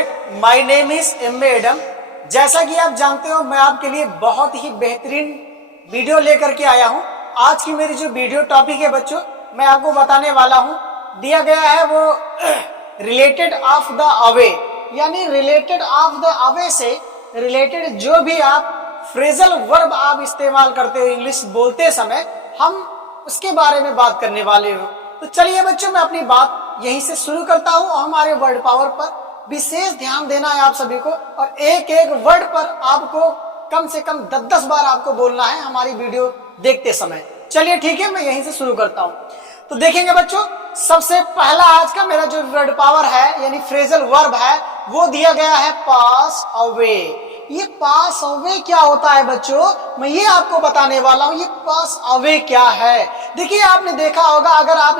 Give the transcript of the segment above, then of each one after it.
Student, my name is M Adam. जैसा कि आप जानते हो, मैं आपके लिए बहुत ही बेहतरीन वीडियो लेकर के आया हूं। आज की मेरी जो वीडियो टॉपिक है बच्चों, मैं आपको बताने वाला हूं, दिया गया है वो रिलेटेड ऑफ द अवे, यानी रिलेटेड ऑफ द अवे से रिलेटेड जो भी आप फ्रेजल वर्ब आप इस्तेमाल करते हो इंग्लिश बोलते समय, हम उसके बारे में बात करने वाले हो। तो चलिए बच्चों, मैं अपनी बात यहीं से शुरू करता हूं। हमारे वर्ड पावर पर विशेष ध्यान देना है आप सभी को, और एक एक वर्ड पर आपको कम से कम 10-10 बार आपको बोलना है हमारी वीडियो देखते समय। चलिए ठीक है, मैं यहीं से शुरू करता हूं। तो देखेंगे बच्चों, सबसे पहला आज का मेरा जो वर्ड पावर है यानी फ्रेजल वर्ब है, वो दिया गया है पास अवे। ये पास अवे क्या होता है बच्चों, मैं ये आपको बताने वाला हूं। ये पास अवे क्या है, देखिए आपने देखा होगा, अगर आप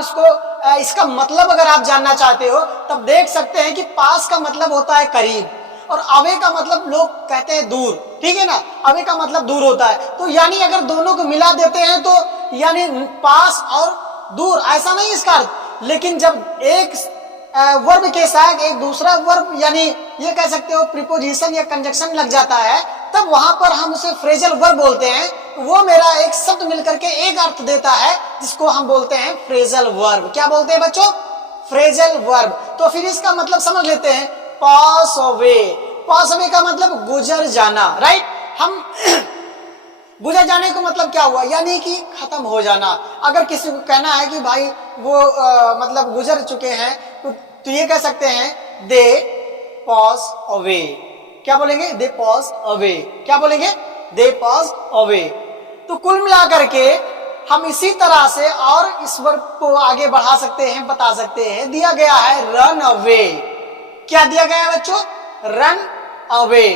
इसका मतलब अगर आप जानना चाहते हो तब देख सकते हैं कि पास का मतलब होता है करीब, और अवे का मतलब लोग कहते हैं दूर, ठीक है ना। अवे का मतलब दूर होता है, तो यानी अगर दोनों को मिला देते हैं तो यानी पास और दूर, ऐसा नहीं इसका अर्थ। लेकिन जब एक वर्ब के साथ एक दूसरा वर्ब यानी ये कह सकते हो प्रीपोजिशन या कंजक्शन लग जाता है, तब वहां पर हम उसे फ्रेजल वर्ब बोलते हैं। वो मेरा एक शब्द मिलकर के एक अर्थ देता है, जिसको हम बोलते हैं फ्रेजल वर्ब। क्या बोलते हैं बच्चों? Phrasal verb. तो फिर इसका मतलब समझ लेते हैं, पास अवे। पास अवे का मतलब गुजर जाना, राइट। हम गुजर जाने का मतलब क्या हुआ, यानी कि खत्म हो जाना। अगर किसी को कहना है कि भाई वो मतलब गुजर चुके हैं, तो ये कह सकते हैं दे पास अवे। क्या बोलेंगे? दे पास अवे। क्या बोलेंगे? दे पास अवे। तो कुल मिलाकर के हम इसी तरह से और इस वर्ब को आगे बढ़ा सकते हैं, बता सकते हैं। दिया गया है रन अवे। क्या दिया गया है बच्चों? Run away.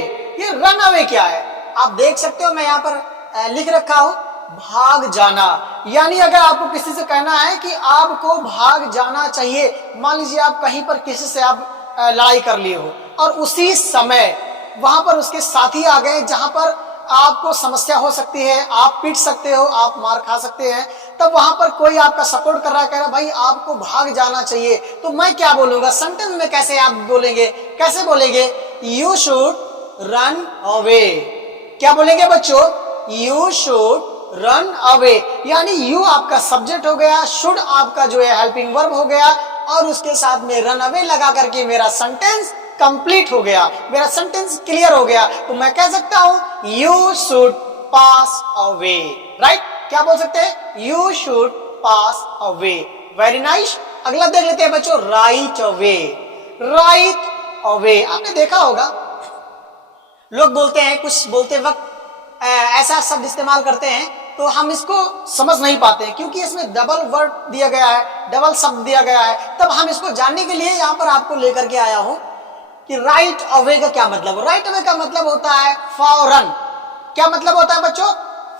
ये रन अवे क्या है आप देख सकते हो, मैं यहाँ पर लिख रखा हूं, भाग जाना। यानी अगर आपको किसी से कहना है कि आपको भाग जाना चाहिए, मान लीजिए आप कहीं पर किसी से आप लड़ाई कर लिए हो और उसी समय वहां पर उसके साथी आ गए जहां पर आपको समस्या हो सकती है, आप पीट सकते हो, आप मार खा सकते हैं, तब वहां पर कोई आपका सपोर्ट कर रहा है, कह रहा भाई आपको भाग जाना चाहिए, तो मैं क्या बोलूंगा सेंटेंस में? कैसे आप बोलेंगे? कैसे बोलेंगे? You should run away. क्या बोलेंगे बच्चों? You should run away. यानी यू आपका सब्जेक्ट हो गया, शुड आपका जो है हेल्पिंग वर्ब हो गया, और उसके साथ में रन अवे लगा करके मेरा सेंटेंस कंप्लीट हो गया, मेरा सेंटेंस क्लियर हो गया। तो मैं कह सकता हूं you should pass away, right. क्या बोल सकते हैं? You should pass away. Very nice. अगला देख लेते हैं बच्चों, राइट अवे। राइट अवे आपने देखा होगा, लोग बोलते हैं, कुछ बोलते वक्त ऐसा शब्द इस्तेमाल करते हैं तो हम इसको समझ नहीं पाते, क्योंकि इसमें डबल वर्ड दिया गया है, डबल शब्द दिया गया है। तब हम इसको जानने के लिए यहाँ पर आपको लेकर के आया हूं कि राइट अवे का क्या मतलब। राइट अवे का मतलब होता है फौरन। क्या मतलब होता है बच्चों?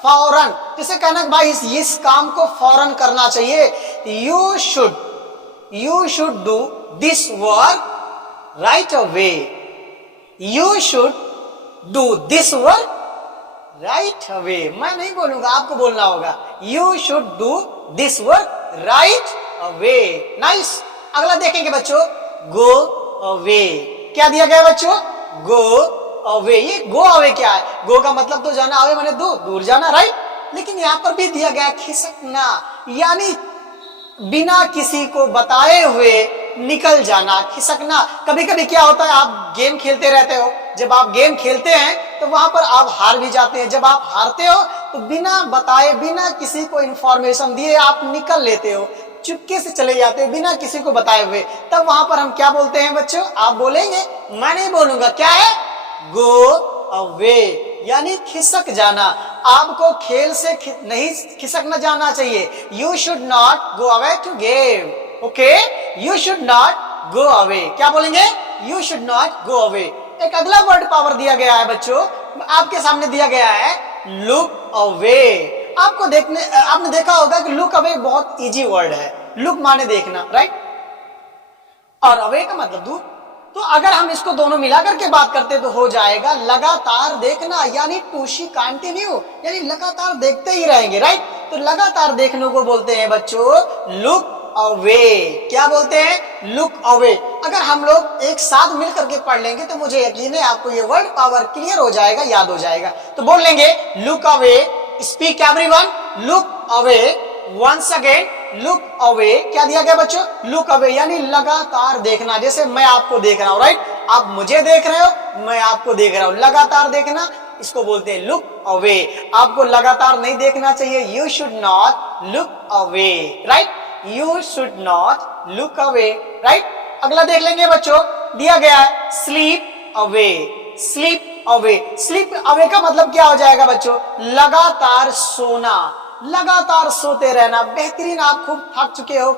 फौरन। जैसे कहना भाई इस काम को फौरन करना चाहिए, you should do this work right away. You should do this work right away. मैं नहीं बोलूंगा, आपको बोलना होगा, you should do this work right away. Nice. अगला देखेंगे बच्चों, गो अवे। क्या दिया गया बच्चों? Go away. ये गो अवे क्या है? गो का मतलब तो जाना, अवे माने दूर जाना, राइट। लेकिन यहां पर भी दिया गया खिसकना, यानी बिना किसी को बताए हुए निकल जाना, खिसकना। कभी कभी क्या होता है, आप गेम खेलते रहते हो, जब आप गेम खेलते हैं तो वहां पर आप हार भी जाते हैं। जब आप हारते हो तो बिना बताए, बिना किसी को इंफॉर्मेशन दिए आप निकल लेते हो, चुपके से चले जाते हो बिना किसी को बताए हुए। तब वहां पर हम क्या बोलते हैं बच्चों? आप बोलेंगे, मैं नहीं बोलूंगा। क्या है? गो अवे, यानी खिसक जाना। आपको खेल से नहीं खिसकना जाना चाहिए। You should not go away to game. Okay, you should not go away. क्या बोलेंगे? You should not go away. एक अगला वर्ड पावर दिया गया है बच्चों, आपके सामने दिया गया है लुक अवे। आपने देखा होगा कि लुक अवे बहुत इजी वर्ड है। लुक माने देखना, राइट, और अवे का मतलब दूर। तो अगर हम इसको दोनों मिलाकर के बात करते तो हो जाएगा लगातार देखना, यानी टू सी कंटिन्यू, यानी लगातार देखते ही रहेंगे, राइट। तो लगातार देखने को बोलते हैं बच्चों लुक अवे। क्या बोलते हैं? Look away. अगर हम लोग एक साथ मिल करके पढ़ लेंगे तो मुझे यकीन है आपको ये वर्ड पावर क्लियर हो जाएगा, याद हो जाएगा। तो बोल लेंगे look away, speak everyone, look away, once again look away. क्या दिया गया बच्चों? लुक अवे, यानी लगातार देखना। जैसे मैं आपको देख रहा हूं, राइट, आप मुझे देख रहे हो, मैं आपको देख रहा हूं, लगातार देखना, इसको बोलते हैं लुक अवे। आपको लगातार नहीं देखना चाहिए, you should not look away, right, you should not look away, right. अगला देख लेंगे बच्चों, दिया गया है sleep away, sleep away. Sleep away का मतलब क्या हो जाएगा बच्चों? लगातार सोना, लगातार सोते रहना। बेहतरीन, आप खूब थक चुके हो,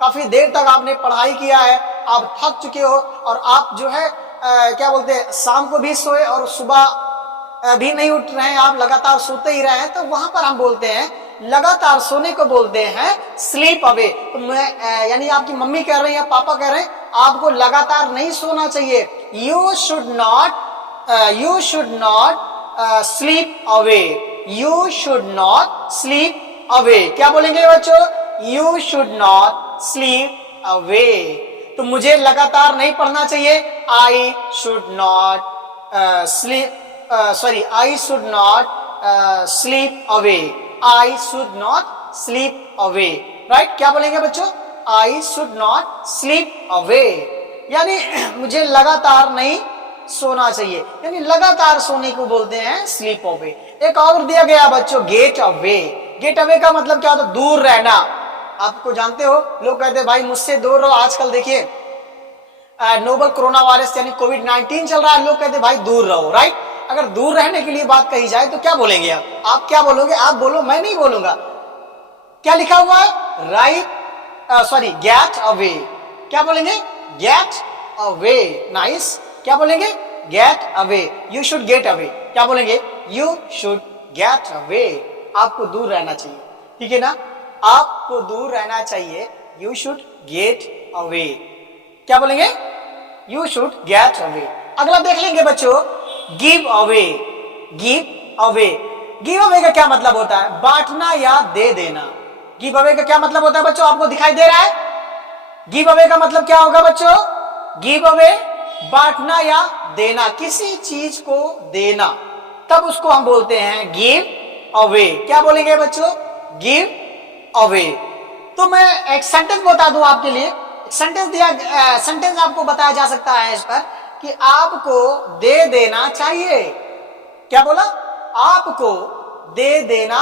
काफी देर तक आपने पढ़ाई किया है, आप थक चुके हो और आप जो है क्या बोलते हैं, शाम को भी सोए और सुबह भी नहीं उठ रहे हैं, आप लगातार सोते ही रहे हैं, तो वहां पर हम बोलते हैं, लगातार सोने को बोलते हैं स्लीप अवे। तो मैं यानी आपकी मम्मी कह रही है, पापा कह रहे हैं, आपको लगातार नहीं सोना चाहिए। You should not sleep away, you should not sleep away. क्या बोलेंगे बच्चों? You should not sleep away. तो मुझे लगातार नहीं पढ़ना चाहिए, I should not I should not sleep away, I should not sleep away, right. क्या बोलेंगे बच्चों? I should not sleep away, यानी मुझे लगातार नहीं सोना चाहिए, यानी लगातार सोने को बोलते हैं स्लीप अवे। एक और दिया गया बच्चों, गेट अवे। गेट अवे का मतलब क्या होता है? दूर रहना। आपको जानते हो, लोग कहते हैं भाई मुझसे दूर रहो। आजकल देखिए नोबल कोरोना वायरस यानी कोविड-19 चल रहा है, लोग कहते हैं भाई दूर रहो, राइट। अगर दूर रहने के लिए बात कही जाए तो क्या बोलेंगे आप क्या बोलोगे? आप बोलो, मैं नहीं बोलूंगा। क्या लिखा हुआ है? Get away. क्या बोलेंगे? Get away, nice. क्या बोलेंगे? Get away, you should get away. क्या बोलेंगे? You should get away. आपको दूर रहना चाहिए, ठीक है ना, आपको दूर रहना चाहिए, यू शुड गेट अवे। क्या बोलेंगे? You should get away. अगला देख लेंगे बच्चों, give away, give away. Give away का क्या मतलब होता है? बांटना या दे देना। गिव अवे का क्या मतलब होता है बच्चों? आपको दिखाई दे रहा है? गिव अवे का मतलब क्या होगा बच्चों? गिव अवे, बांटना या देना, किसी चीज को देना, तब उसको हम बोलते हैं गिव अवे। क्या बोलेंगे बच्चों? Give away. तो मैं एक सेंटेंस बता दूं आपके लिए, सेंटेंस आपको बताया जा सकता है इस पर कि आपको दे देना चाहिए। क्या बोला? आपको दे देना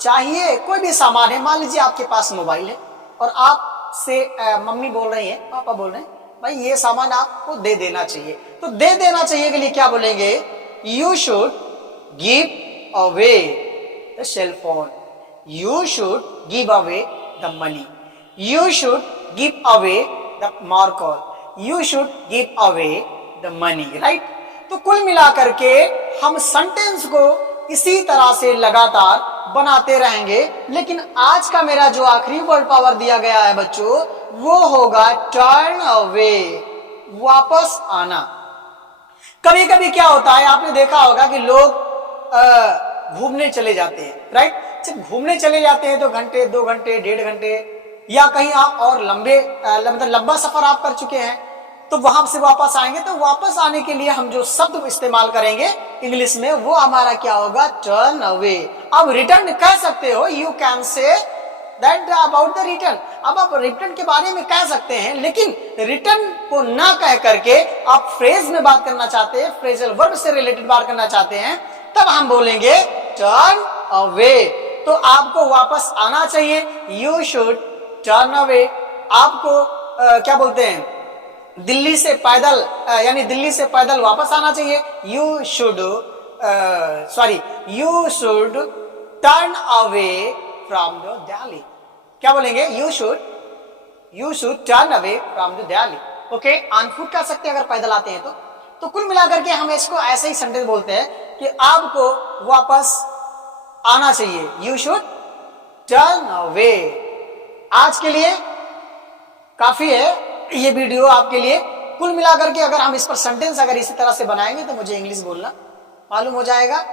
चाहिए। कोई भी सामान है, मान लीजिए आपके पास मोबाइल है और आपसे मम्मी बोल रही है, पापा बोल रहे हैं, भाई ये सामान आपको दे देना चाहिए। तो दे देना चाहिए के लिए क्या बोलेंगे? You should give away the cell phone, you should give away the money, you should give away the marker, you should give away the money, right. तो कुल मिलाकर के हम सेंटेंस को इसी तरह से लगातार बनाते रहेंगे। लेकिन आज का मेरा जो आखिरी वर्ड पावर दिया गया है बच्चों, वो होगा टर्न अवे, वापस आना। कभी कभी क्या होता है, आपने देखा होगा कि लोग घूमने चले जाते हैं, राइट। जब घूमने चले जाते हैं तो घंटे, 2 घंटे, 1.5 घंटे या कहीं आप और लंबा सफर आप कर चुके हैं, तो वहां से वापस आएंगे, तो वापस आने के लिए हम जो शब्द इस्तेमाल करेंगे इंग्लिश में, वो हमारा क्या होगा? Turn away. अब रिटर्न कह सकते हो, you can say that about the return. अब आप रिटर्न के बारे में कह सकते हैं, लेकिन रिटर्न को ना कह करके आप फ्रेज में बात करना चाहते हैं, फ्रेजल वर्ब से रिलेटेड बात करना चाहते हैं, तब हम बोलेंगे टर्न अवे। तो आपको वापस आना चाहिए, यू शुड टर्न अवे। आपको क्या बोलते हैं? दिल्ली से पैदल वापस आना चाहिए, you should turn away from the Delhi. क्या बोलेंगे? You should turn away from the Delhi. Okay, on foot कह सकते हैं अगर पैदल आते हैं तो कुल मिलाकर के हम इसको ऐसे ही सेंटेंस बोलते हैं कि आपको वापस आना चाहिए, यू शुड टर्न अवे। आज के लिए काफी है ये वीडियो आपके लिए। कुल मिलाकर के अगर हम इस पर सेंटेंस अगर इसी तरह से बनाएंगे तो मुझे इंग्लिश बोलना मालूम हो जाएगा।